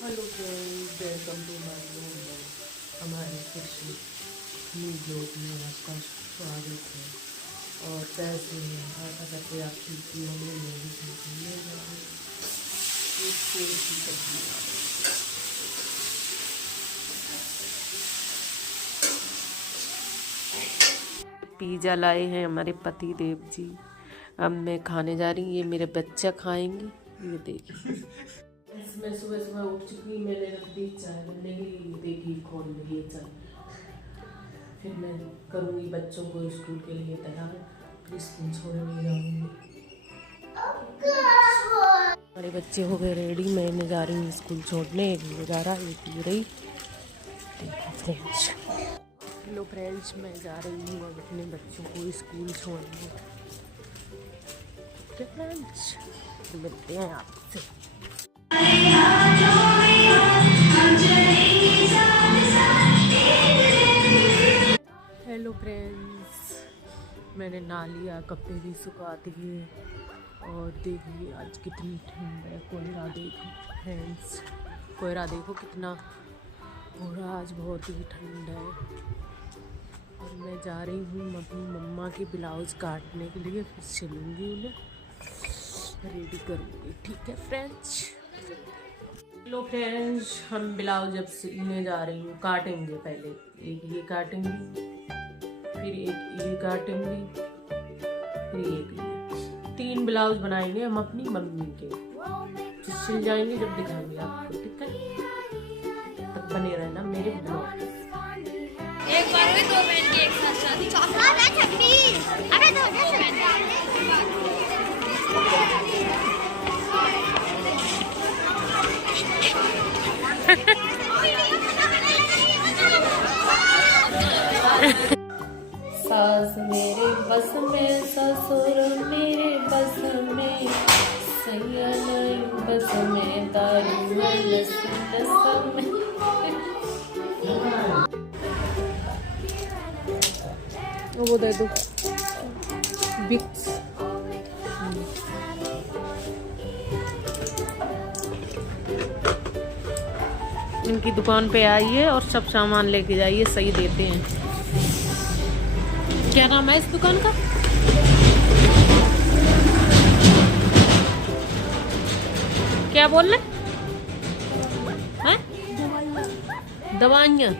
Hello friends, welcome to my blog. हमारे कृषि new blog में आपका स्वागत है और कैसे हैं। आशा करते आप ठीक ही होंगे। मैं भी ठीक हूँ। मैं जा रही हूँ एक सेब की सब्जी। पिज़्ज़ा लाए हैं हमारे पति देव जी। अब मैं खाने जा रही हूँ। ये मेरे बच्चे खाएंगे। ये देखिए, मैं सुबह सुबह उठ चुकी। मैंने रख दी चाय, मैंने ही देखी खोल लिए चाय। फिर मैं करूँगी बच्चों को स्कूल के लिए तैयार। फिर स्कूल छोड़ने जाऊँगी। हमारे बच्चे हो गए रेडी। मैं जा रही हूँ स्कूल छोड़ने। एक ये जा रहा, एक ये रही। देखो फ्रेंड्स, हेलो फ्रेंड्स, मैं जा रही हूँ अब अपने बच्चों को स्कूल छोड़ने। ओके फ्रेंड्स, मिलते हैं आपसे। हेलो फ्रेंड्स, मैंने नहा लिया, कपड़े भी सुखा दिए और देखिए आज कितनी ठंड है। कोहरा देखो फ्रेंड्स, कोहरा देखो कितना हो रहा। आज बहुत ही ठंड है और मैं जा रही हूँ अपनी मम्मा के ब्लाउज काटने के लिए। फिर सिलूँगी, उन्हें रेडी करूँगी। ठीक है फ्रेंड्स। हेलो फ्रेंड्स, हम ब्लाउज अब सिलने जा रही हूँ। काटेंगे पहले, एक ये काटेंगे, फिर एक ये काटेंगे, फिर एक ये। 3 ब्लाउज बनाएंगे हम अपनी मम्मी के। फिर सिल जाएंगे जब दिखाएंगे आपको। ठीक है, तब बने रहना मेरे ब्लॉग। एक बार में 2 बहन की एक साथ शादी। अबे सास मेरे बस में, ससुर मेरे बस में, सैया नहीं बस में, दारू नस नस में। वो दे दो बिक्स। इनकी दुकान पे आइए और सब सामान लेके जाइए, सही देते हैं। क्या नाम है इस दुकान का? क्या बोल रहे हैं? दवाइयाँ।